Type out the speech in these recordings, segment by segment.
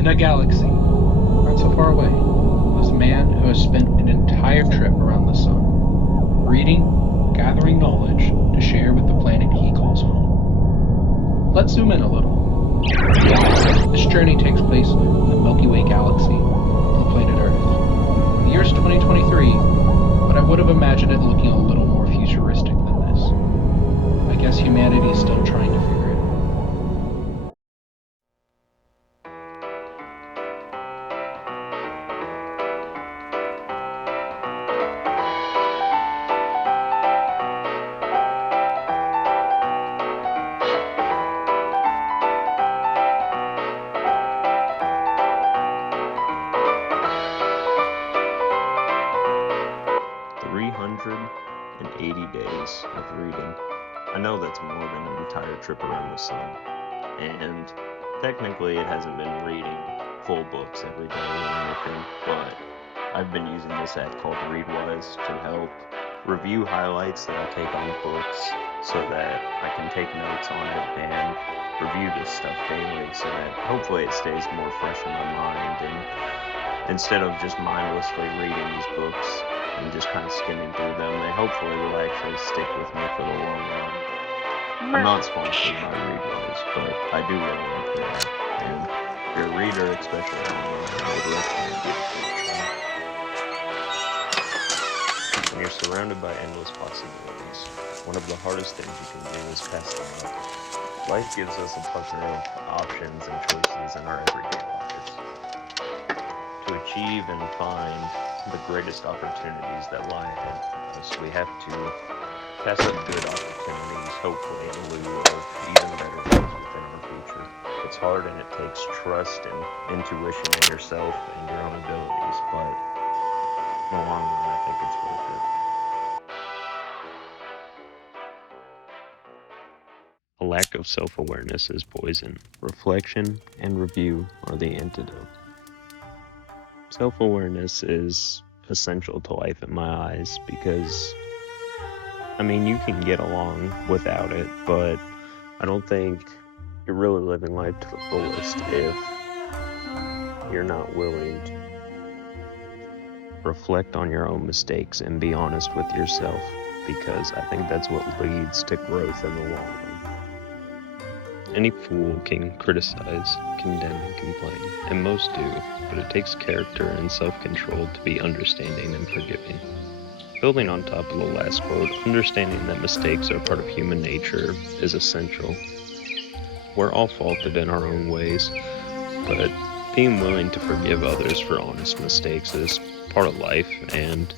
In a galaxy not so far away lives a man who has spent an entire trip around the sun, reading, gathering knowledge to share with the planet he calls home. Let's zoom in a little. This journey takes place in the Milky Way galaxy on the planet Earth. The year's 2023, but I would have imagined it looking a little more futuristic than this. I guess humanity is still trying to figure it out. 380 days of reading. I know that's more than an entire trip around the sun. And technically, it hasn't been reading full books every day or anything, but I've been using this app called Readwise to help review highlights that I take on books so that I can take notes on it and review this stuff daily so that hopefully it stays more fresh in my mind, and instead of just mindlessly reading these books and just kind of skimming through them, they hopefully will actually stick with me for the long run. I'm not sponsored by Readwise, but I do really like their app, and if you're a reader, especially online, I would recommend it for a try. When you're surrounded by endless possibilities, one of the hardest things you can do is pass them up. Life gives us a plethora of options and choices in our everyday lives. To achieve and find the greatest opportunities that lie ahead for us, we have to pass up good opportunities, hopefully in lieu of even better things within our future. It's hard and it takes trust and intuition in yourself and your own abilities, but in the long run, I think it's worth it. A lack of self-awareness is poison. Reflection and review are the antidote. Self-awareness is essential to life in my eyes because, you can get along without it, but I don't think you're really living life to the fullest if you're not willing to reflect on your own mistakes and be honest with yourself, because I think that's what leads to growth in the long run. Any fool can criticize, condemn, and complain, and most do, but it takes character and self-control to be understanding and forgiving. Building on top of the last quote, understanding that mistakes are part of human nature is essential. We're all faulted in our own ways, but being willing to forgive others for honest mistakes is part of life, and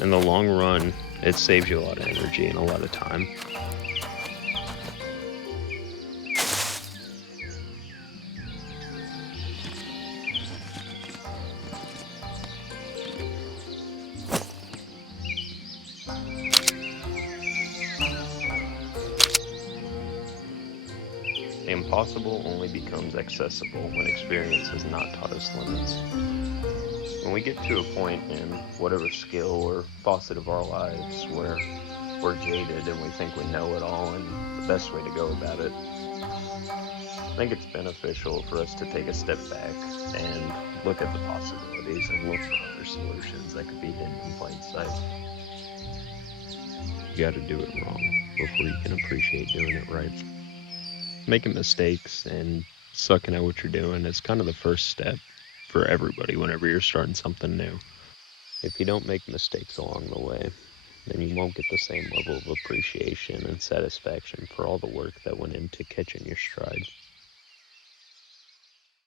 in the long run, it saves you a lot of energy and a lot of time. The impossible only becomes accessible when experience has not taught us limits. When we get to a point in whatever skill or facet of our lives where we're jaded and we think we know it all and the best way to go about it, I think it's beneficial for us to take a step back and look at the possibilities and look for other solutions that could be hidden in plain sight. You gotta do it wrong before you can appreciate doing it right. Making mistakes and sucking at what you're doing is kind of the first step for everybody whenever you're starting something new. If you don't make mistakes along the way, then you won't get the same level of appreciation and satisfaction for all the work that went into catching your stride.